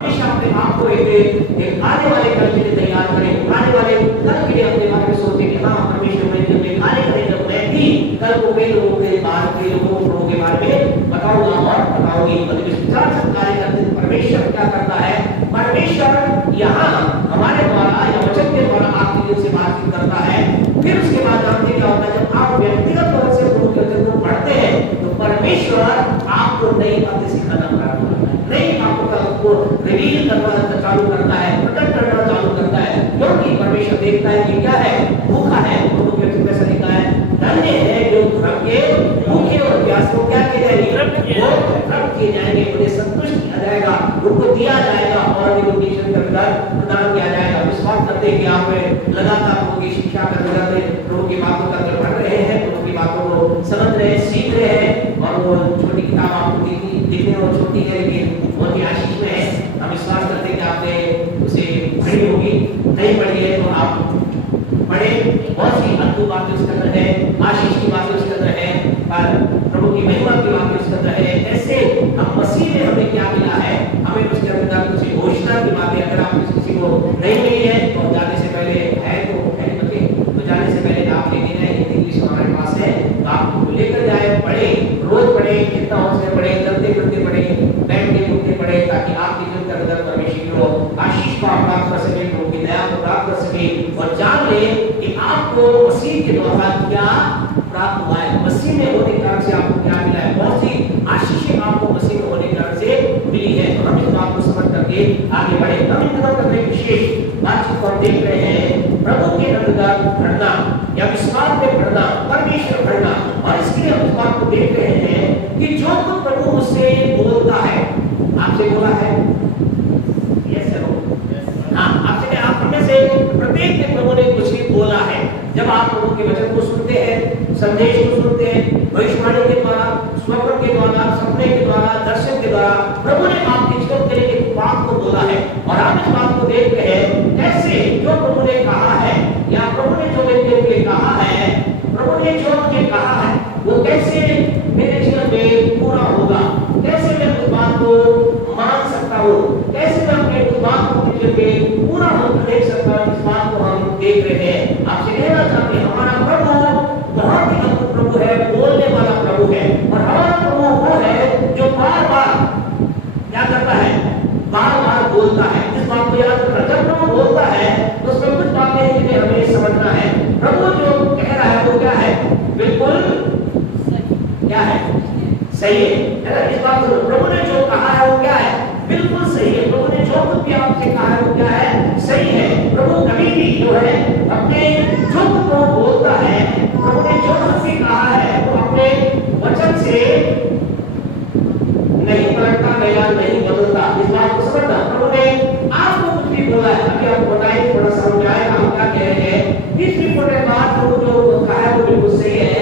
हमेशा अपने आप को एक आने वाले कल के लिए तैयार करें, आने वाले कल के लिए अपने बारे में सोचें कि हाँ परमेश्वर मेरे लिए आने वाले जब मैं भी कल को कई लोगों के बारे में बताऊंगा और बताऊंगी। कार्य करते परमेश्वर क्या करता है, परमेश्वर यहाँ हमारे द्वारा या वचन के द्वारा आपके दिल से बातचीत करता है। फिर उसके बाद जानते क्या होता है, जब आप व्यक्तिगत तौर से प्रभु के वचन को पढ़ते हैं तो परमेश्वर आपको नई बातें सिखाना प्रारंभ करता है, नई बातों को रिवील करना चालू करता है, प्रकट करना चालू करता है। क्योंकि परमेश्वर देखता है कि क्या है, भूखा है, प्रभु के वचन में ऐसा लिखा है, धन्य है जो धर्म के भूखे और प्यासे क्या किए जाएंगे, वो तृप्त किए जाएंगे, उन्हें संतुष्ट किया जाएगा, उनको दिया जाएगा और एजुकेशन का प्रदान किया जाएगा। विश्वास करते हैं कि आप लगातार प्रभु की शिक्षा का प्रभु की बातों का पढ़ रहे हैं, प्रभु की बातों को समझ रहे हैं, सीख रहे हैं। और वो छोटी किताब आपको दिखने में छोटी है लेकिन बहुत ही आशीष में है। हम विश्वास करते हैं कि आपने उसे पढ़ी होगी, नहीं पढ़ी है तो आप पढ़े। बहुत सी अद्भुत बातें उसके अंदर है, आशीष की बातें उसके अंदर है, प्रभु की महिमा की बातें उसके अंदर है। ऐसे हम मसीह में हमें क्या मिला है, हमें उसके अंदर कुछ घोषणा की बातें अगर आप किसी को नहीं मिली है तो जाने से पहले है तो जाने से पहले आप लेके जाए, इंग्लिश हमारे पास है तो आप लेकर जाए, पढ़े, रोज पढ़े, जितना हो सके पढ़े, चलते फिरते पढ़े, बैठ के उठते पढ़े, ताकि आपके जीवन के अंदर परमेश्वर को आशीष को प्राप्त कर सके, प्रभु की दया को प्राप्त कर सके और जान ले कि आपको मसीह के द्वारा क्या प्राप्त हुआ है, मसीह में होने के कारण से आपको क्या मिला है। बहुत सी आशीषें आपको मसीह में होने के कारण से मिली है। तो हम इस बात को समझ करके आगे बढ़े। हम इन दिनों में विशेष बातचीत को देख रहे हैं, प्रभु के नंदगार बढ़ना या विश्वास में बढ़ना, परमेश्वर बढ़ना। और इसके लिए हम इस बात को देख रहे हैं कि जो कुछ प्रभु मुझसे बोलता है, आपसे बोला है, यस हाँ आपसे, आप में से प्रत्येक ने प्रभु ने कुछ ही बोला है। जब आप प्रभु के वचन को सुनते हैं, संदेश को सुनते हैं, भविष्यवाणी के द्वारा, स्वप्न के द्वारा, सपने के द्वारा, दर्शन के द्वारा, प्रभु ने आपके जीवन के लिए एक बात को बोला है। और हम इस बात को देख रहे हैं कैसे जो प्रभु ने कहा है या प्रभु ने जो मेरे लिए कहा है, प्रभु ने जो मुझे कहा है वो कैसे मेरे जीवन में पूरा होगा, कैसे मैं उस बात को मान सकता हूँ, कैसे मैं अपने उस बात को जीवन में पूरा होकर देख सकता हूँ। इस बात को हम देख रहे हैं। आपसे कहना चाहते हैं हमारा प्रभु बहुत ही अद्भुत प्रभु है, बोलने वाला प्रभु है। और हमारा प्रभु वो है जो बार बार क्या करता है, बार बार बोलता है। इस बात को याद रखना, जब प्रभु बोलता है तो उसमें कुछ बातें हैं जिन्हें हमें समझना है। प्रभु जो कह रहा है वो क्या है, बिल्कुल क्या है, सही है ना। इस बात को प्रभु ने जो कहा है वो क्या है, बिल्कुल सही है। प्रभु ने जो कुछ भी आपसे कहा है वो क्या है, सही है। प्रभु कभी भी जो है अपने जो कुछ बोलता है, प्रभु ने जो कुछ भी कहा है वो अपने वचन से नहीं पलटता, नया नहीं बदलता। इस बात को समझना, प्रभु ने आपको कुछ भी बोला है, अभी आपको बताएं, थोड़ा समझ आएगा हम क्या कह रहे हैं। इस रिपोर्ट के बाद प्रभु जो कहा है वो बिल्कुल सही है।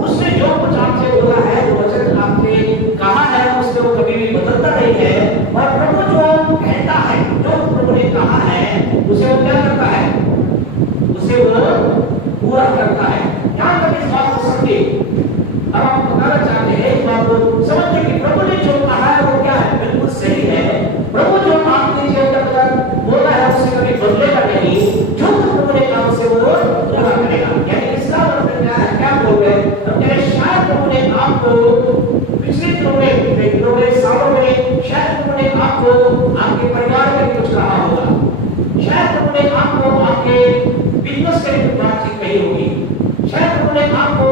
उसने जो कुछ आपसे बोला है, जो वचन आपने कहा है, उसमें वो कभी भी बदलता नहीं है। और प्रभु जो कहता है, जो प्रभु ने कहा है उसे वो क्या करता है, उसे वो पूरा करता है। यहाँ तक इस बात को समझे। अब आप बताना चाहते हैं इस बात को समझते कि प्रभु ने जो कहा है वो क्या है, बिल्कुल सही है। प्रभु जो आपके जीवन के अंदर बोला है उसे कभी बदलेगा नहीं। जो प्रभु ने कहा उसे वो पूरा करेगा। यानी इसका मतलब क्या है, क्या बोल रहे हैं हम, कह रहे शायद प्रभु ने आपको पिछले दिनों में सालों में शायद प्रभु ने आपको आपके परिवार में कुछ कहा होगा, शायद प्रभु ने आपको आपके बिजनेस के लिए बातचीत कही होगी, शायद प्रभु ने आपको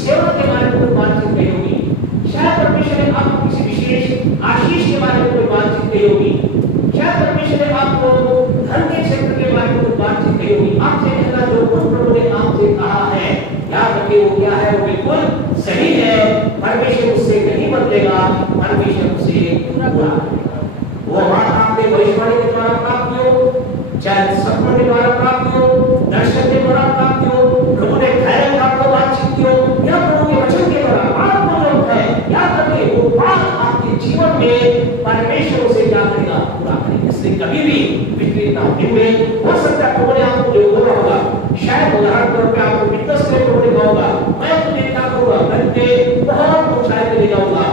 सेवा के बारे में कोई बातचीत कही होगी, शायद परमेश्वर ने आपको किसी विशेष आशीष के बारे में कोई बातचीत कही होगी, शायद परमेश्वर ने आपको धन के क्षेत्र के बारे में कोई बातचीत कही होगी। आपसे कहना जो कुछ प्रभु ने आपसे कहा है, याद रखिए वो क्या है, वो बिल्कुल सही है। परमेश्वर उससे नहीं बदलेगा, परमेश्वर उसे पूरा करेगा। वो बात आपने भविष्यवाणी के द्वारा प्राप्त हो, चाहे सपनों के द्वारा प्राप्त हो, दर्शन के द्वारा प्राप्त हो, प्रभु ने धैर्य आपको बातचीत की हो, या प्रभु के वचन के द्वारा आपको जो है, याद रखिए वो बात आपके जीवन में परमेश्वर उसे क्या करेगा, पूरा करेगा। इसलिए कभी भी विपरीत ना हो। इनमें हो सकता है प्रभु ने आपको जो बोला होगा, शायद उदाहरण तौर पे आपको बिजनेस के प्रभु ने कहा होगा, मैं तुझे क्या करूंगा, मैं तुझे बहुत ऊंचाई पे ले जाऊंगा,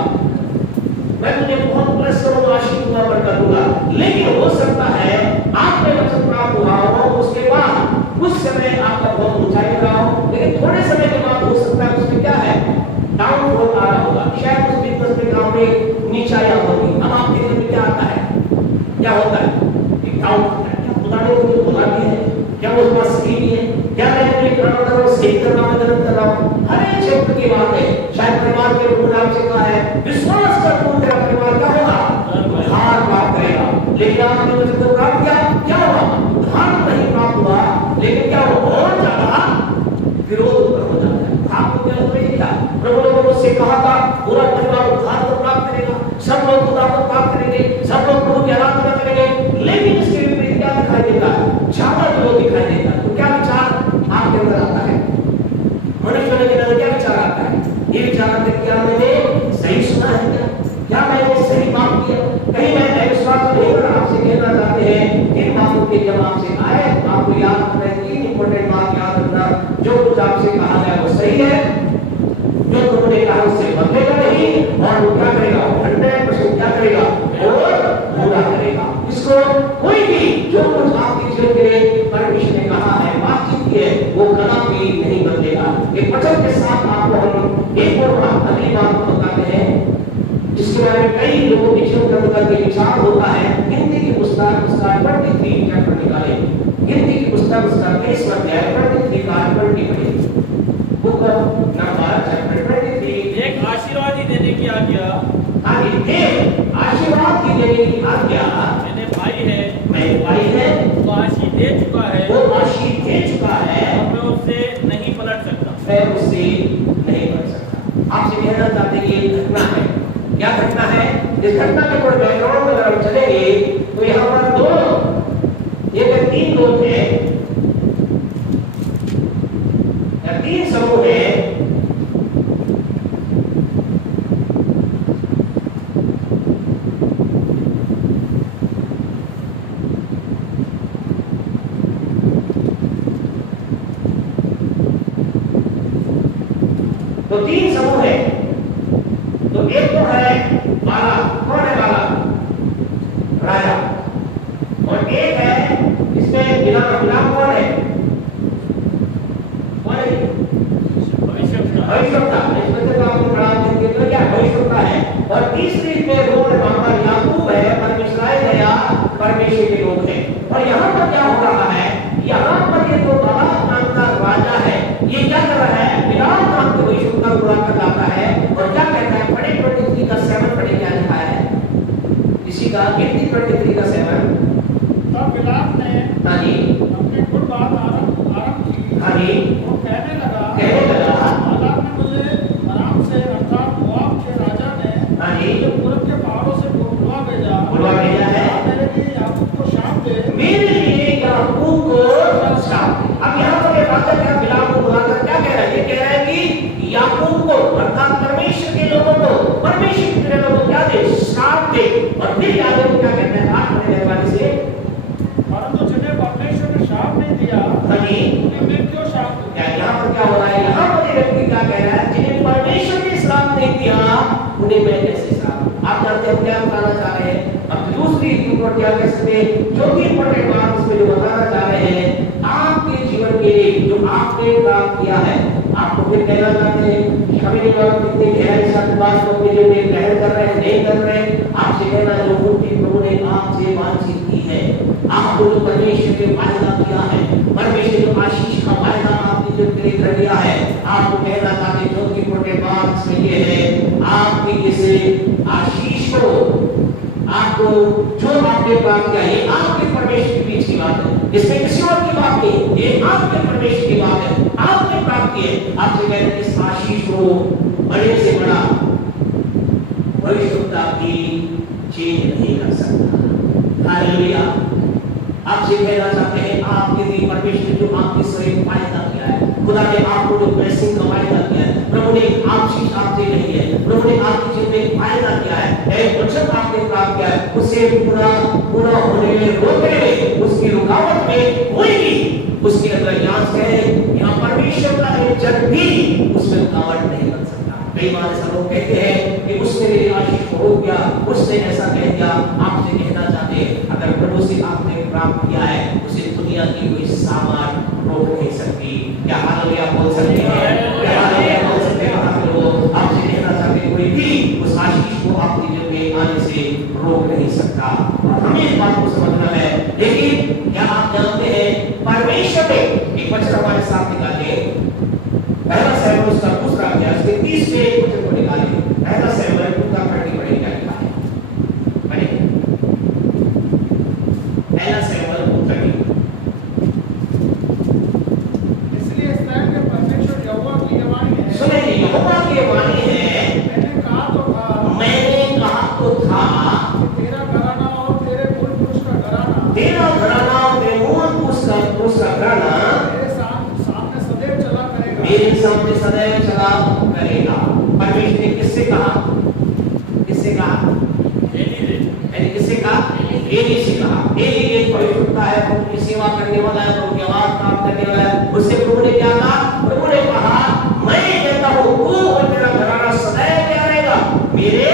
मैं तुझे बहुत प्लस करूंगा, आशीष दूंगा, बरकत दूंगा। लेकिन हो सकता है आपने वचन प्राप्त हुआ हो, उसके बाद उस समय आपका बहुत ऊंचाई रहा हो, लेकिन थोड़े समय के बाद हो सकता है उसमें क्या है, डाउनफॉल आ रहा होगा, शायद उस बिजनेस में काम में नीचाई होगी। अब आपके जीवन में क्या आता है, क्या होता है, एक डाउन होता है, क्या खुदा ने मुझे बोला भी है, क्या वो पास सही भी है, क्या मैं अपने कर्म कर रहा हूँ, सही कर रहा हूँ, गलत कर रहा हूँ, हर एक क्षेत्र की बात है। शायद परिवार के लोगों ने आपसे कहा है विश्वास कर तू तेरा परिवार क्या होगा, उद्धार प्राप्त करेगा, लेकिन आपने मुझे तो प्राप्त किया, क्या हुआ, उद्धार नहीं प्राप्त हुआ, लेकिन क्या हुआ, और ज्यादा विरोध हो जाता है। आपको क्या समझेगा, प्रभु ने मुझसे कहा था पूरा परिवार उद्धार को प्राप्त करेगा, सब लोग उद्धार को प्राप्त करेंगे, सब लोग प्रभु की आराधना करेंगे, लेकिन इसके विपरीत क्या दिखाई देता है, ज्यादा विरोध दिखाई देता है। तो क्या विचार आपके अंदर आता है, मनुष्य के अंदर क्या विचार आता है, ये विचार आता है क्या मैंने सही सुना है, क्या मैंने सही बात किया, कहीं मैं अविश्वास नहीं कर। आपसे कहना चाहते हैं इन बातों के जब आपसे आए आपको याद रखना है, तीन इंपॉर्टेंट बात याद रखना, जो कुछ आपसे कहा गया वो सही है, जो तुमने कहा उससे बदलेगा नहीं, और वो क्या करेगा, 100% क्या करेगा और पूरा करेगा। इसको कोई भी जो कुछ आपके जीवन के लिए परमेश्वर ने कहा है, बातचीत की है, वो कभी नहीं बदलेगा। एक वचन के साथ आपको हम एक और बात, अगली बात बताते हैं जिसके बारे में कई लोगों के जीवन का विचार होता है। गिनती की पुस्तक उसका 23 चैप्टर निकाले, गिनती की पुस्तक उसका 23 अध्याय 23 का 20 बुक ऑफ नंबर चैप्टर 23। एक आशीर्वाद ही देने की आज्ञा, एक आशीर्वाद की देने की आज्ञा मैंने पाई है, मैं पाई है, वो आशीष दे चुका है, वो आशीष दे चुका है, और मैं उससे नहीं पलट सकता, मैं उससे नहीं पलट सकता। आपसे कहना चाहते हैं ये घटना है, क्या घटना है, इस घटना के थोड़े बैकग्राउंड में अगर हम चलेंगे तो यहाँ पर दो ये तीन लोग हैं या तीन समूह हैं, तो तीन समूह है। तो एक तो है बाला, कौन है बाला, राजा, और एक है इसमें बिलाम, बिलाम कौन है, कौन है, भविष्यवक्ता, इसमें तो आपको बड़ा तो क्या भविष्यवक्ता है, और तीसरी में लोग बाबा याकूब है, परमेश्वर है या परमेश्वर के लोग हैं। और यहाँ पर क्या हो रहा है, यहाँ पर ये तो बाला नाम का राजा है, ये क्या कर रहा है, बिलाम नाम के भविष्यवक्ता को बुरा कर लाता है, और क्या कहता है, पढ़े 23 का 7 पढ़े, क्या लिखा है इसी का, गिनती 23 का 7। तब बिलाम ने हाँ जी, अपनी खुद बात आरंभ की, हाँ जी, वो कहने लगा, बालाक ने मुझे आराम से अर्थात मोआब के राजा ने हाँ जी, मुझे पूरब के पहाड़ों से बुलवा भेजा है, मेरे लिए याकूब को शाप दे, मेरे लिए याकूब को शाप दे। अब यहाँ पर ये राजा क्या बिलाम को बुलाकर क्या कह रहा है, ये कह रहा है कि याकूब को अर्थात परमेश्वर के लोगों को, परमेश्वर के लोगों को क्या दे, शाप दे। और फिर याकूब क्या कहता है, 8 पढ़ने वाले से, परंतु जिन्हें परमेश्वर ने शाप नहीं दिया, हाँ जी, उन्हें मैं क्यों शाप दूं? यहाँ पर क्या हो रहा है, यहाँ पर ये व्यक्ति क्या कह रहा है, जिन्हें परमेश्वर ने श्राप नहीं दिया उन्हें मैं कैसे श्राप। आप जानते हैं क्या बताना चाह रहे हैं, अब दूसरी ऊपर क्या कह सकते हैं, जो कि इंपॉर्टेंट बात इसमें जो बताना चाह रहे हैं, आपके जीवन के लिए जो आपने प्राप्त किया है, आपको फिर कहना चाहते हैं कभी लोग कितनी गहरी शब्द बात को अपने जीवन में ग्रहण कर रहे हैं, नहीं कर रहे हैं, आपसे कहना जो मुक्ति प्रभु ने आपसे बातचीत की है, आपको जो परमेश्वर ने वायदा किया है, परमेश्वर जो आशीष का वायदा आपके जीवन के लिए कर दिया है, आपको कहना चाहते हैं जो कि इंपॉर्टेंट बात इसमें ये है, आपकी इस आशीष को, आपको जो आपने प्राप्त किया, ये आपके परमेश्वर के बीच की बात है, इसमें किसी और की बात नहीं, ये आपके परमेश्वर की बात है, आपने प्राप्त की है। आपसे कहते हैं इस आशीष को बड़े से बड़ा भविष्यवक्ता भी चेंज नहीं कर सकता। हालेलुया। आपसे कहना चाहते हैं आपके लिए परमेश्वर जो आपके स्वयं वायदा किया है, खुदा ने आपको जो ब्लेसिंग का वायदा किया है, प्रभु ने आशीष आपसे नहीं है, प्रभु ने आपके जीवन में वायदा किया है, एक वचन आपने प्राप्त किया है, उसे पूरा होने में रोकने में, उसकी रुकावट में कोई भी उसके अंदर याद है, यहाँ परमेश्वर का एक जन भी उसमें रुकावट नहीं बन सकता। कई बार ऐसा लोग कहते हैं कि उसने मेरी आशीष को रोक दिया, उसने ऐसा कह दिया। आपसे कहना चाहते हैं की कोई सामान रोक नहीं सकती। क्या हालेलुया बोल सकते हैं? क्या हालेलुया बोल सकते हैं? आपसे कहना चाहते कोई भी उस आशीष को आपके दिल में आने से रोक नहीं सकता। हमें इस बात को समझना है। लेकिन क्या आप जानते हैं परमेश्वर ने एक वचन हमारे साथ निकाले, पहला शमूएल उसका दूसरा अध्याय उसके 30वें वचन को निकाले। पहला शमूएल 2:30 पढ़े, क्या लिखा है? पढ़े पहला शमूएल 2:30। इसलिए इस्राएल के परमेश्वर यहोवा की यह वाणी है। सुने, यहोवा की वाणी है, मैंने कहा तो था कि तेरा घराना और तेरे मूल पुरुष का घराना तेरा घराना और तेरे मूल पुरुष का घराना मेरे सामने सदैव चला करेगा। मेरे सामने सदैव चला करेगा। परमेश्वर ने किससे कहा? किससे कहा? यानी किससे कहा? एली से कहा। एली एक पवित्रता है, प्रभु की सेवा करने वाला है, प्रभु की आवाज प्राप्त करने वाला है। उससे प्रभु ने क्या कहा? प्रभु ने कहा मैं कहता हूँ तू और तेरा घराना सदैव क्या रहेगा? मेरे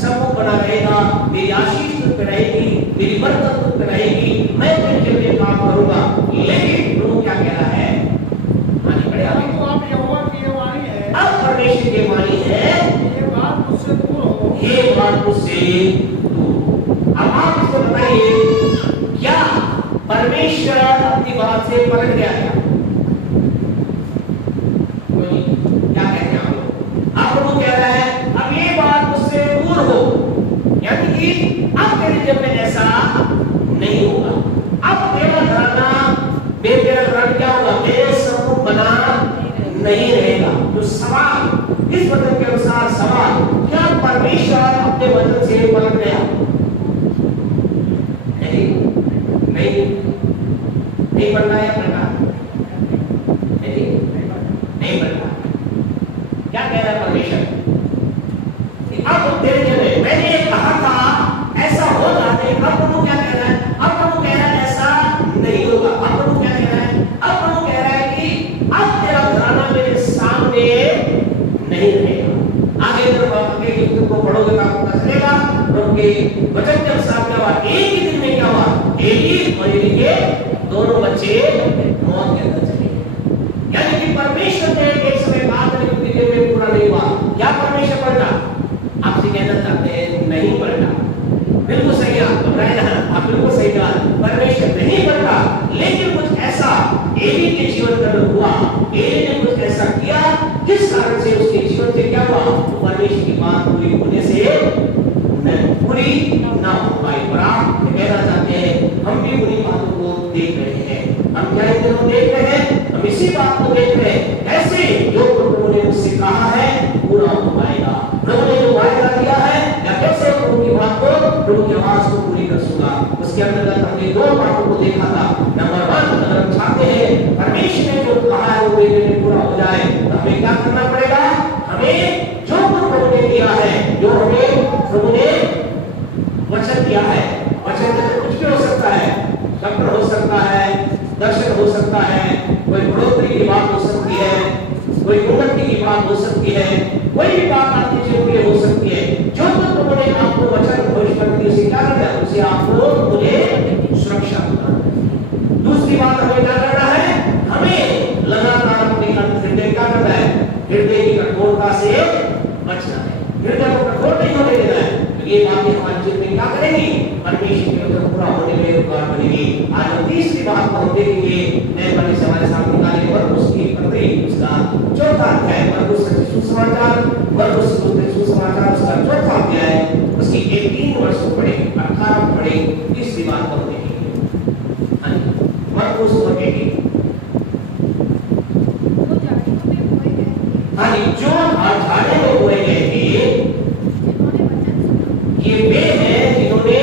सम्मुख बना रहेगा, मेरी आशीष तुझ पे रहेगी, मेरी बरकत तुझ पे रहेगी, मैं तेरे लिए काम करूंगा। लेकिन प्रभु क्या कह रहा है? आगे बढ़े आगे। तो आप यहोवा की यह वाणी है। अब परमेश्वर की वाणी है, ये बात मुझसे दूर हो। ये बात मुझसे दूर। अब आप इसको बताइए, क्या परमेश्वर अपनी बात से पलट गया क्या? क्या कहते हैं आप लोग? आप लोग कह रहा है अब ये बात मुझसे दूर हो, यानी कि अब तेरे जीवन में ऐसा नहीं होगा। अब तेरा घराना क्या होगा? मेरे सम्मुख बना नहीं रहेगा। तो सवाल इस वचन के अनुसार सवाल, क्या परमेश्वर अपने वचन से पलट गया? नहीं पलटा या पलटा? नहीं पलटा। क्या कह रहा है परमेश्वर? अब तेरे जगह मैंने कहा था ऐसा होगा, नहीं। अब प्रभु क्या कह रहा है? अब प्रभु कह रहा है ऐसा नहीं होगा। अब प्रभु क्या कह रहा है? अब प्रभु कह रहा है कि अब तेरा घराना मेरे सामने नहीं रहेगा। आगे जब को पढ़ोगे तो आपको पता चलेगा प्रभु के वचन के अनुसार क्या हुआ। एक ही दिन में क्या हुआ? एली और एली के दोनों बच्चे मौत के अंदर चले गए। यानी कि परमेश्वर ने एक समय बात उनके दिल में पूरा नहीं हुआ। क्या परमेश्वर पलटा? आपसे कहना चाहते हैं नहीं पलटा। बिल्कुल सही आप बिल्कुल सही कहा, परमेश्वर नहीं पलटा। लेकिन कुछ ऐसा एली के जीवन में हुआ, एली ने कुछ ऐसा किया जिस कारण से उसके जीवन से क्या हुआ? परमेश्वर की बात पूरी होने से पूरी ना हो पाई। और आप कहना चाहते हैं हम भी उन्हीं बातों को देख रहे हैं। हम क्या देख रहे हैं? हम इसी बात को देख रहे हैं। ऐसे जो प्रभु ने उससे कहा है पूरा हो पाएगा। प्रभु ने जो वायदा किया है या कैसे प्रभु की बात को, प्रभु की आवाज को पूरी कर सुना। उसके अंतर्गत हमने दो बातों को देखा था। नंबर 1, अगर हम चाहते हैं परमेश्वर ने जो कहा है वो मेरे लिए पूरा हो जाए तो हमें क्या करना पड़ेगा? हमें जो प्रभु ने दिया है, जो हमें प्रभु ने वचन दिया है, वचन में कुछ भी हो सकता है, डॉक्टर हो सकता है, दर्शन हो सकता है, कोई बढ़ोतरी की बात हो सकती है, कोई उन्नति की बात हो सकती है, कोई भी बात आपके जीवन में हो सकती है। जो प्रभु ने आपको वचन घोषणा की उसे क्या करना है? उसे आपको उन्हें सुरक्षा देना है। दूसरी बात हमें क्या करना है? हमें लगातार अपने हृदय क्या करना है? हृदय की कठोरता से बचना है। हृदय को कठोर नहीं होने देना है। ये बातें हमारे जीवन में क्या करेंगी? परमेश्वर के वचन पूरा होने में रुकावट बनेगी। आज हम तीसरी बात को हम देखेंगे। नए पन्ने से हमारे सामने निकाले मरकुस की पत्री उसका 4था अध्याय, मरकुस सुसमाचार, मरकुस सुसमाचार उसका 4था अध्याय, उसकी 18 वर्ष को पढ़े, 18 पढ़े, तीसरी बात को हम देखेंगे। हाँ जी, मरकुस 4:18। हाँ जी, जो झाड़े में बोए गए थे ये वे हैं जिन्होंने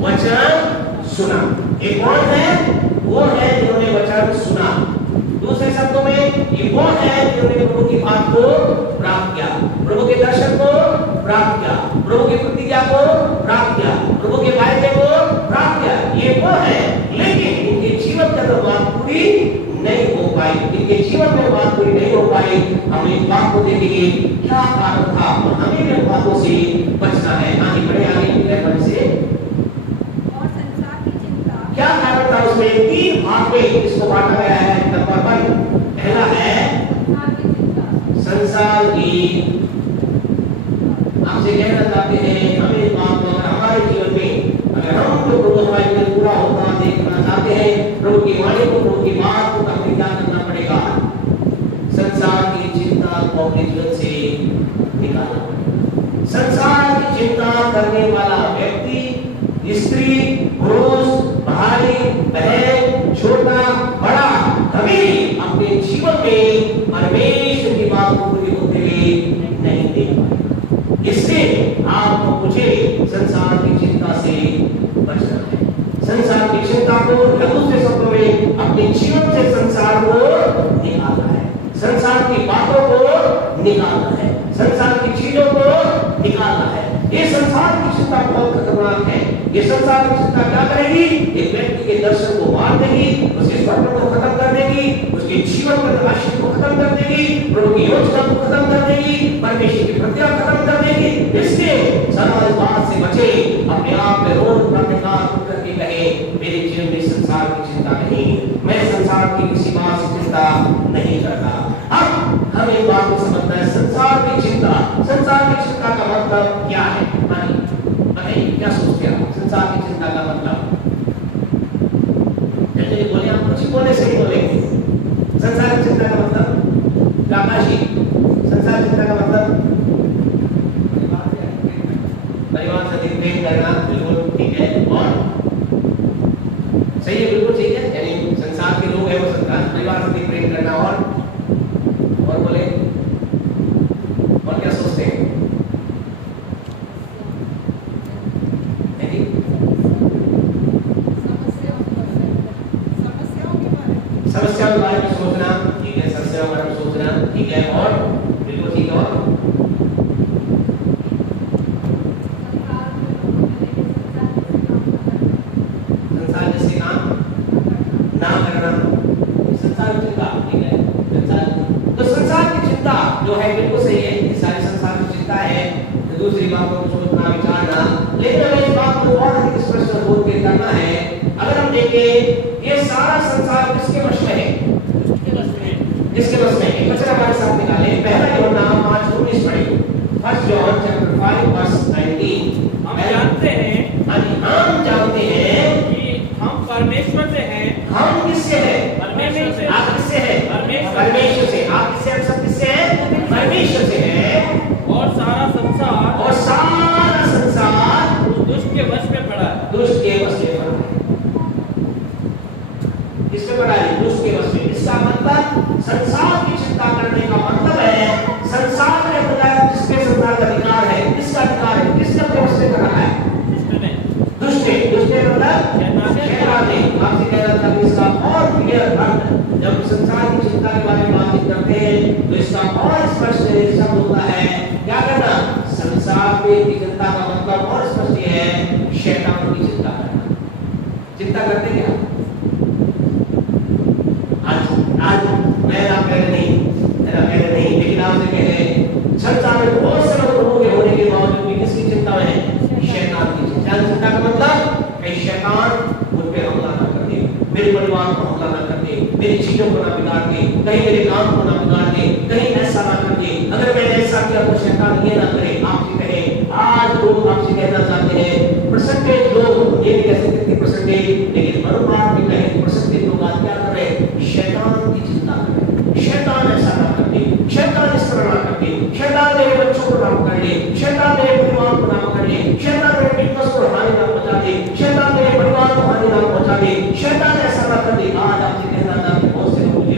वचन सुना। एक कौन है? वो है जिन्होंने वचन सुना। दूसरे शब्दों में ये वो है जिन्होंने प्रभु की बात को प्राप्त किया, प्रभु के दर्शन को प्राप्त किया, प्रभु की प्रतिज्ञा को प्राप्त किया, प्रभु के वायदे को प्राप्त किया। ये वो है, लेकिन इनके जीवन के अंदर बात पूरी नहीं हो पाई। इनके जीवन में बात पूरी नहीं हो पाई। हम इस बात को देखेंगे क्या कारण था और हमें इन बातों से बचना है। आगे बढ़े, आगे से और संसार की चिंता क्या कारण था उसमें? 3 भाग में इसको बांटा गया है। नंबर 1 पहला है संसार की। आपसे कहना चाहते हैं हमें इस बात को हमारे जीवन में अगर हम तो प्रभु हमारे जीवन पूरा होता देखना चाहते हैं, प्रभु की वाणी को, प्रभु की बात को हमें क्या करना पड़ेगा? संसार की चिंता को अपने जीवन से निकालना पड़ेगा। संसार की चिंता करने वाला व्यक्ति, स्त्री, पुरुष, भाई, बहन, छोटा, बड़ा, कभी अपने जीवन में परमेश्वर की बात को पूरी होते हुए नहीं देख पाएगा। इसलिए आपको मुझे संसार की चिंता से बचना है। संसार की चिंता को या दूसरे शब्दों में अपने जीवन से संसार को निकालना है, संसार की बातों को निकालना है, संसार की चीजों को निकालना है। ये संसार की चिंता बहुत खतरनाक है। ये संसार की चिंता क्या करेगी? एक व्यक्ति के दर्शन को मार देगी, उसके स्वप्न को खत्म कर देगी, उसके जीवन के आशीष को खत्म कर देगी, प्रभु की योजना को खत्म कर देगी, परमेश्वर की प्रतिज्ञा खत्म कर देगी। इसलिए सदा इस बात से बचे, अपने आप में रोज करने का करके कहे मेरे जीवन में संसार की चिंता नहीं, मैं संसार की किसी बात से चिंता नहीं करता। अब हम एक बात को समझना है, संसार की चिंता का मतलब क्या है? बताइए क्या सोचते हैं? संसार की चिंता का मतलब जैसे बोले, आप कुछ बोले सही बोलेंगे। संसार की चिंता का मतलब काकाशी, संसार की चिंता का मतलब परिवार से अधिक प्रेम करना, बिल्कुल ठीक है और सही है, बिल्कुल ठीक है। यानी संसार के लोग हैं वो संसार परिवार से अधिक प्रेम करना और बोले और क्या सोचते हैं? समस्याओं के बारे में सोचना, ठीक है, समस्याओं के बारे में सोचना, ठीक है और बिल्कुल ठीक है। और संसार जैसे काम ना करना, संसार की चिंता, ठीक है। तो संसार की चिंता जो है बिल्कुल सही है, ये सारी संसार की चिंता है, तो दूसरी बातों को सोचना, विचारना। लेकिन हमें इस बात को और अधिक स्पष्ट होकर के करना है। अगर हम देखें ये सारा संसार किसके वश में है? किसके वश में है? बच्चे हमारे साथ निकाले। पहला यूहन्ना 5:19 पढ़िए। 1 जॉन चैप्टर 5 वर्स 19। हम जानते हैं कि हम परमेश्वर से हैं। हम किससे हैं? परमेश्वर से। आप किससे हैं? परमेश्वर से। आप किससे? हम सब किससे हैं? परमेश्वर से हैं। और सारा संसार उस दुष्ट के वश में पड़ा है। दुष्ट के वश में पड़ा है। किसमें पड़ा है? दुष्ट के वश में। इसका मतलब संसार की चिंता करने का मतलब है संसार में बजाय जिसके संसार का अधिकार है, किसका अधिकार है? किसने अपने वश में करा है? दुष्ट मतलब शैतान ने। आपसे कहना था कि इसका और क्लियर अर्थ जब संसार की चिंता के बारे में बात करते हैं तो इसका और स्पष्ट शब्द होता है क्या करना? संसार की चिंता का मतलब और स्पष्ट है शैतान की चिंता करना। चिंता करते क्या? आज मैं ना कह नहीं, लेकिन आपसे कहे संसार में बहुत से लोग प्रभु के होने के बावजूद भी किसकी चिंता में है? शैतान की चिंता का मतलब कहीं शैतान मुझ पे हमला ना कर दे, मेरे परिवार को हमला ना कर दे, मेरी चीजों को ना बिगाड़ दे, कहीं मेरे काम को ना बिगाड़ दे, कहीं ऐसा ना कर दे। अगर मैंने ऐसा किया तो शैतान ये ना करे। आपसे कहे आज लोग आपसे कहना चाहते हैं परसेंटेज लोग, ये नहीं कह सकते कितनी परसेंटेज, लेकिन अनुपात में कहें परसेंटेज लोग आज क्या कर रहे हैं? शैतान की चिंता कर रहे हैं। शैतान ऐसा ना कर दे, शैतान इस तरह ना कर दे, शैतान मेरे बच्चों को ना पकड़ ले, शैतान मेरे परिवार को ना पकड़ ले, शैतान मेरे बिजनेस को हानि ना पहुंचा दे, शैतान मेरे परिवार को हानि ना पहुंचा दे, शैतान ऐसा ना कर दे। आज आपसे कहना चाहते हैं बहुत से लोग में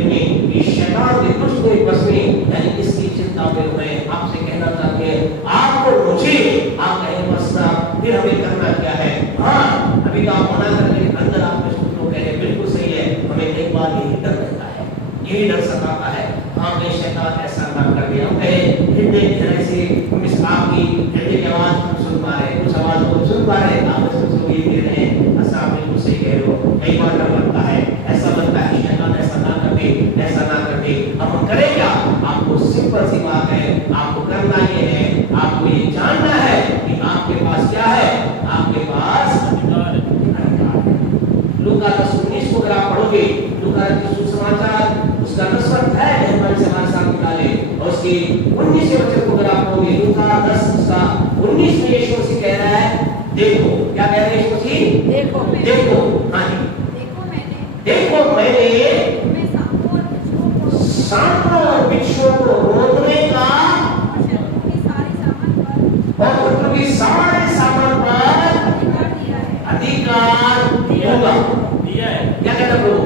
ये शैतान के दुष्ट के बस में यानी इसकी चिंता में हुए। आपसे कहना चाहते हैं आपको मुझे आप कहें मसला फिर हमें करना क्या है? हाँ, अभी तो आप मना कर रहे अंदर आप में कुछ लोग कह रहे बिल्कुल सही है, हमें एक बार यही डर रहता है, यही डर सताता है। हाँ, मैं शैतान ऐसा ना कर दे। हम कहे हृदय गहराई से हम इस आपकी हृदय की आवाज सुन पा रहे, कुछ आवाज को सुन पा रहे, आप इसको सुनिए दे रहे हैं, ऐसा आप बिल्कुल सही कह रहे हो। कई बार डर लगता है, ऐसा लगता है शैतान ऐसा ना कर दे, ऐसा ना कर दे। अब हम करें क्या? आपको सिंपल सी बात है, आपको करना ये है, आपको ये जानना है कि आपके पास क्या है? आपके पास अधिकार है। लूका 10:19 को अगर आप पढ़ोगे, लूका के सुसमाचार उसका 10वां अध्याय है, हमारे समाज साथ निकाले, और उसके 19वें वचन को अगर आप पढ़ोगे, लूका 10 उसका 19 में यीशु मसीह कह रहा है, देखो, क्या कह रहे हैं यीशु मसीह? देखो, देखो, हाँ जी, देखो मैंने सांपों और बिच्छुओं को रोकने का और शत्रु की सारे सामान पर अधिकार दूंगा। दिया है। क्या कहता प्रभु?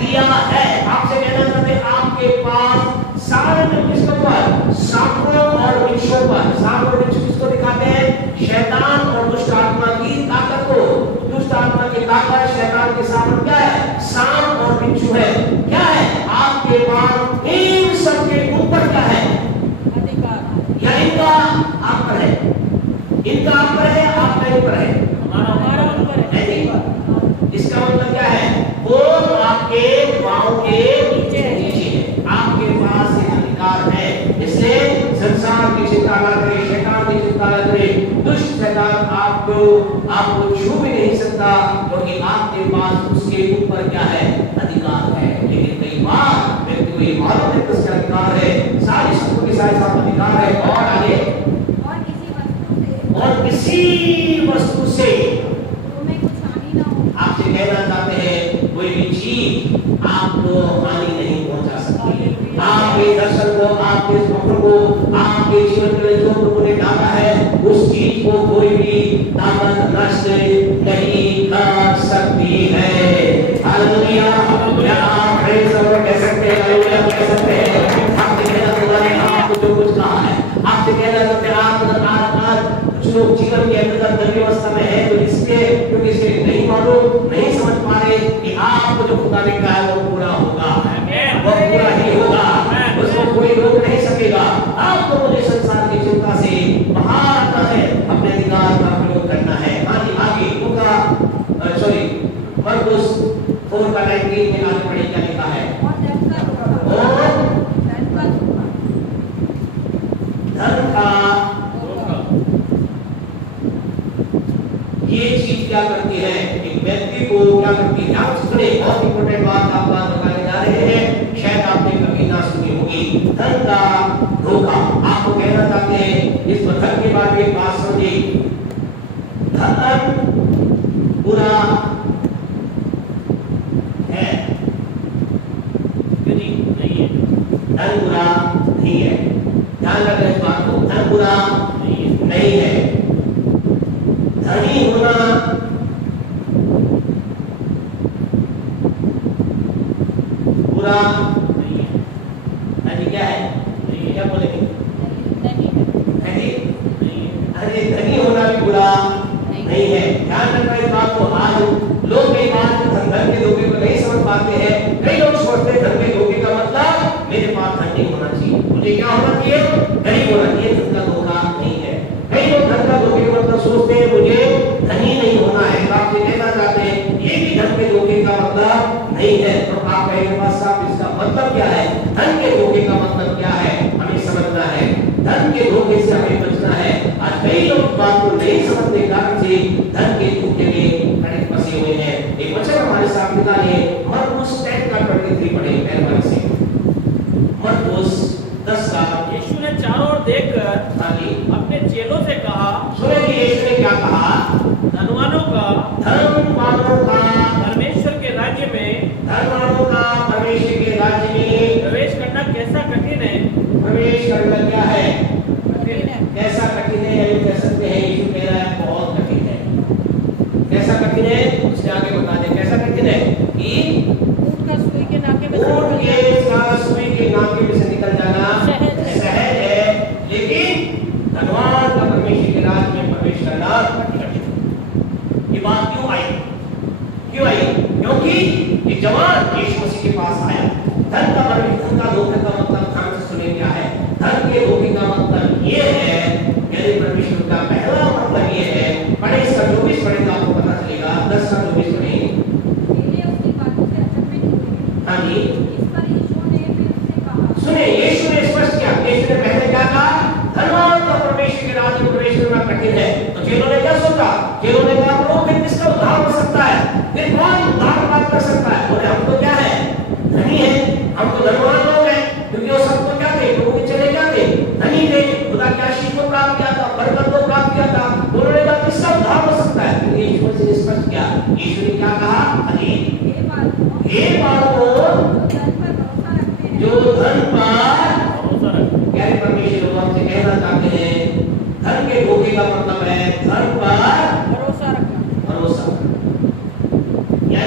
दिया है। आपसे कहना चाहते हैं, आपके पास सारे किसके ऊपर? सांपों और बिच्छुओं पर। सांप और बिच्छू किसको दिखाते हैं? शैतान और दुष्ट आत्मा की ताकत को। दुष्ट आत्मा की ताकत, शैतान के सामने क्या है? सांप और बिच्छू है। क्या है? आपके पास इन सब के ऊपर क्या है? या इनका आप पर है, इनका आप पर है, आपका ऊपर है, हमारा ऊपर है। इसका मतलब क्या है? वो आपके पांव के नीचे है। आपके पास ये अधिकार है। इसलिए संसार की चिंता न करें, शैतान की चिंता न करें, दुष्ट शैतान आपको छू भी नहीं सकता, क्योंकि आपके पास उसके ऊपर क्या है? अधिकार है। लेकिन कई बार व्यक्ति को ये मालूम है कि उसका अधिकार है, सारी शक्तियों के साथ अधिकार है, और आगे और किसी वस्तु से आपसे कहना चाहते हैं, कोई भी चीज आपको हानि नहीं पहुंचा सकती। आपके दर्शन को, आपके स्वप्न को, आपके जीवन के लिए जो प्रभु ने डाला है, उस चीज को कोई भी ताकत नष्ट नहीं कर सकती है। हालेलुया। आप प्रेज़ द लॉर्ड कह सकते हैं, हालेलुया कह सकते हैं। आपसे कहना खुदा ने आपको जो कुछ कहा है, आपसे कहना चाहते हैं, आप कुछ लोग जीवन के अंदर दबी अवस्था में है, तो इसलिए क्योंकि इसे नहीं मालूम, नहीं समझ पा रहे कि आपको जो खुदा ने कहा है वो पूरा होगा, वो पूरा ही होगा, उसको कोई रोक नहीं सकेगा। आपको मुझे संसार की चिंता से बाहर आना है, अपने अधिकार का प्रयोग करना है। हाँ जी, आगे मरकुस 4:19 में आगे पढ़े क्या लिखा है? और धन का ये चीज क्या करती है? एक व्यक्ति को क्या करती है? ध्यान से सुनिए, बहुत इंपॉर्टेंट बात आप बताने जा रहे हैं, शायद आपने कभी ना सुनी होगी। धन का धोखा। आपको कहना चाहते हैं, इस धन के बारे में बात समझिए। धन बुरा है, नहीं है, धन बुरा नहीं है। ध्यान रखना इस बात को, धन बुरा नहीं है। धनी होना बुरा नहीं है, धनी क्या है? क्या बोलेंगे? धनी अरे धनी होना भी बुरा नहीं है। ध्यान रखना इस बात को। आज लोग कई बार धन के धोखे को नहीं समझ पाते हैं। कई लोग सोचते हैं धन के धोखे का मतलब मेरे पास धन नहीं होना चाहिए, मुझे क्या होना चाहिए? गरीब होना चाहिए। धन का धोखा नहीं है। कई लोग धन का धोखे का मतलब सोचते हैं मुझे धनी नहीं होना है। आपसे कहना चाहते हैं ये भी धन के धोखे का मतलब नहीं है। तो आप कहेंगे बस साहब इसका मतलब क्या है? धन के धोखे का मतलब क्या है? हमें समझना है। धन के धोखे से हमें बचना है। आज कई लोग बात को नहीं समझने के कारण से धन के धोखे में खड़े फंसे हुए हैं। एक वचन हमारे साथ निकालिए, मरकुस 10:23 पढ़े मेहरबानी से। मरकुस 10 का। यीशु ने चारों ओर देखकर अपने चेलों से कहा, सुनिए यीशु ने क्या कहा? धनवानों का परमेश्वर के राज्य में, धनवानों का परमेश्वर के राज्य में प्रवेश करना कैसा कठिन है। प्रवेश करना क्या है? कैसा कठिन है? ये कह सकते हैं यीशु कह रहा है बहुत कठिन है। कैसा कठिन है? उसके आगे बता दे कैसा कठिन है कि ऊँट का सुई के नाके में सुई के नाके में से निकल जाना सहज है, लेकिन धनवान का परमेश्वर के राज्य में प्रवेश करना कठिन। ये बात क्यों आई? क्योंकि ये जवान यीशु मसीह के पास आया। धन का धोखे का मतलब ध्यान से सुने क्या है? धन के धोखे का मतलब ये है, यदि परमेश्वर का पहला मतलब ये है, पढ़े इसका 24 पढ़े तो आपको पता चलेगा। 10 का 24 पढ़े। हाँ जी, सुने यीशु ने स्पष्ट किया। यीशु ने पहले क्या कहा? धनवान का परमेश्वर के राज्य में प्रवेश करना कठिन है। तो चेलों ने क्या सोचा? चेलों ने कहा प्रभु फिर किसका उद्धार हो सकता है? फिर कौन उद्धार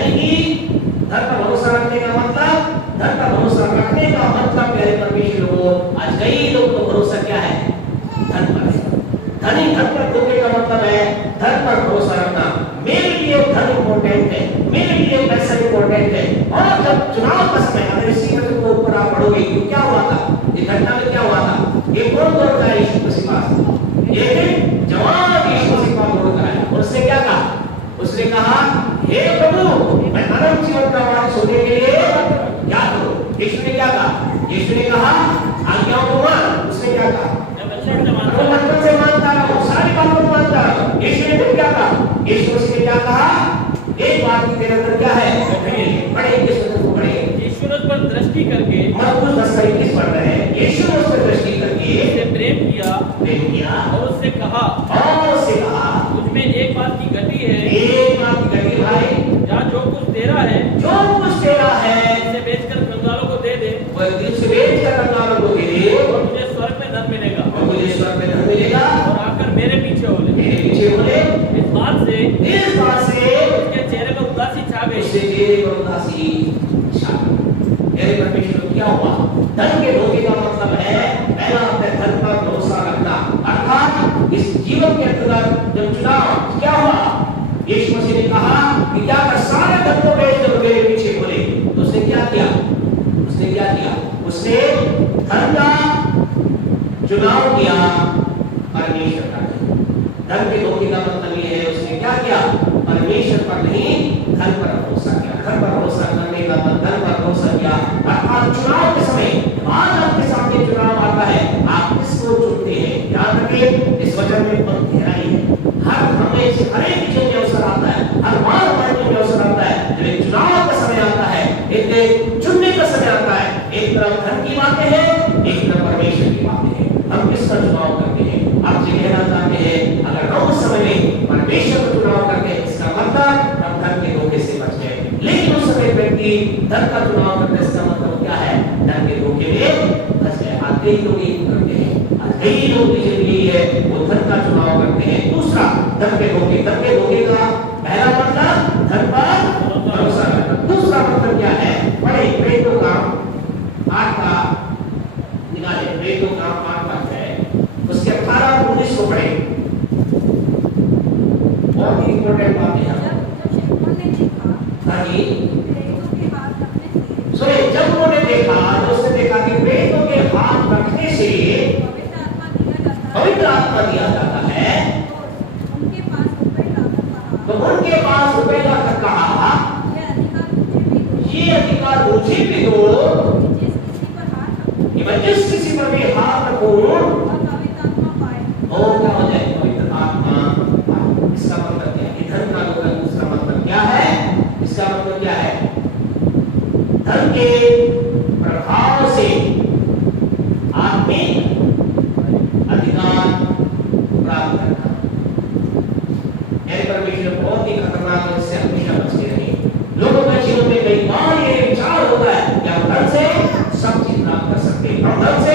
यानी कि धन पर भरोसा रखने का मतलब, धन पर भरोसा रखने का मतलब प्यारे परमेश्वर लोगों, आज कई लोग तो भरोसा क्या है, धन पर है। धन पर धोखे का मतलब है धन पर भरोसा रखना। मेरे लिए धन इंपॉर्टेंट है, मेरे लिए पैसा इंपॉर्टेंट है। और जब चुनाव का समय, अगर इसी वचन को ऊपर आप पढ़ोगे तो क्या हुआ था, ये घटना में क्या हुआ था, एक कौन दौड़ गया यीशु मसीह पास, एक जवान यीशु मसीह पास दौड़ गया और उसने क्या कहा, उसने कहा हे प्रभु मैं अनंत जीवन का वाद सोने के लिए क्या करूं। यीशु ने क्या कहा, यीशु ने कहा आज्ञाओं को मान। उसने क्या कहा, बचपन से मानता रहा, सारी बातों को मानता रहा। यीशु ने फिर क्या कहा, यीशु मसीह ने क्या कहा, एक बात की तेरे अंदर क्या है, बड़े किस वचन को पढ़े, यीशु ने उस पर दृष्टि करके, मरकुस 10:21 पढ़ रहे हैं। यीशु ने उस पर दृष्टि करके उससे प्रेम किया और उससे कहा तुझ में एक बात की गति है, एक बात की गति भाई, जहाँ जो कुछ तेरा है इसे बेचकर कंगालों को दे दे वह दिल से बेचकर कंगालों को दे दे और तुझे स्वर्ग में धन मिलेगा, और मुझे स्वर्ग में धन मिलेगा। और आकर मेरे पीछे हो ले। मेरे पीछे हो ले। इस बात से उसके चेहरे पर उदासी छा गई। उसके चेहरे पर उदासी छा गई। मेरे परमेश्वर क्या हुआ, धन के धोखे का मतलब है पहला अपने धन पर भरोसा रखना। अर्थात इस जीवन के अंतर्गत जब चुनाव क्या हुआ, यीशु मसीह ने कहा कि क्या कर सारे धन को बेच दो मेरे पीछे बोले, तो उसने क्या किया, उसने क्या किया, उसने धन का चुनाव किया परमेश्वर का। धन के धोखे का मतलब ये है उसने क्या किया, परमेश्वर पर नहीं धन पर भरोसा किया। धन पर भरोसा करने का मतलब धन पर भरोसा किया। अर्थात चुनाव के समय आज आपके सामने चुनाव आता है, आप किसको चुनते हैं। याद रखिए इस वचन में बहुत गहराई है। हर एक चीज में अवसर आता है, हर बार हमारे में अवसर आता है। जब एक चुनाव का समय आता है, एक चुनने का समय आता है, एक तरफ धन की बातें हैं, एक तरफ परमेश्वर की बातें हैं। हम किसका चुनाव करते हैं, आपसे कहना चाहते हैं अगर हम उस समय में परमेश्वर का चुनाव करते हैं इसका मतलब हम धन के धोखे से बच गए। लेकिन उस समय व्यक्ति धन का चुनाव करते इसका मतलब क्या है, धन के धोखे में फंस गए। आज कई लोग यही करते हैं, आज कई लोग की जिंदगी है वो धन का चुनाव करते हैं। दूसरा धन के धोखे का पहला मतलब धन पर भरोसा करना। दूसरा मतलब क्या है, बड़े प्रेरितों का 8 का निकाले, प्रेरितों का 8 का है उसके 18-19 को पढ़े। बहुत ही इंपॉर्टेंट बात है यहाँ। हाँ जी सुनिए, जब उन्होंने देखा तो उसने देखा कि प्रेरितों के हाथ रखने से पवित्र आत्मा दिया जाता है, तो उनके पास रुपए लाकर कहा ये अधिकार मुझे भी दो कि मैं जिस किसी पर भी हाथ रखूं और क्या हो जाए, पवित्र आत्मा। इसका मतलब क्या है, धन का दूसरा मतलब क्या है, इसका मतलब क्या है, धन के प्रभाव से आत्मिक अधिकार प्राप्त करना। परमेश्वर बहुत ही खतरनाक है, इससे हमेशा बच के रहिए। लोगों के जीवन में कई बार ये विचार होता है कि हम धन से सब चीज प्राप्त कर सकते हैं, हम धन से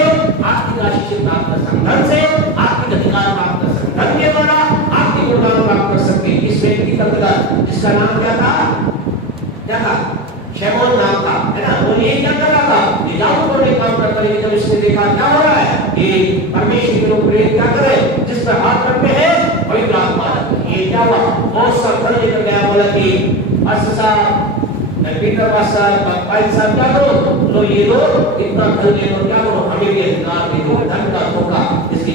आर्थिक आशीष प्राप्त कर सकते हैं, धन से आर्थिक अधिकार प्राप्त कर सकते हैं, धन के द्वारा आर्थिक वरदान प्राप्त कर सकते हैं। इस व्यक्ति का जिसका नाम क्या था, शैमोन नाम था, है ना। वो ये क्या कर रहा था, ये जादू करने का काम करता है। लेकिन जब उसने देखा क्या हो रहा है, ये परमेश्वर के लोग प्रेरित क्या कर रहे हैं, जिस पर हाथ रखते हैं पवित्र आत्मा। ये क्या हुआ, बहुत सा धन लेकर गया, बोला कि पीटर साहब क्या करो, लो ये लो, इतना धन ले लो, क्या करो, हमें भी अधिकार दे दो। धन का धोखा इसकी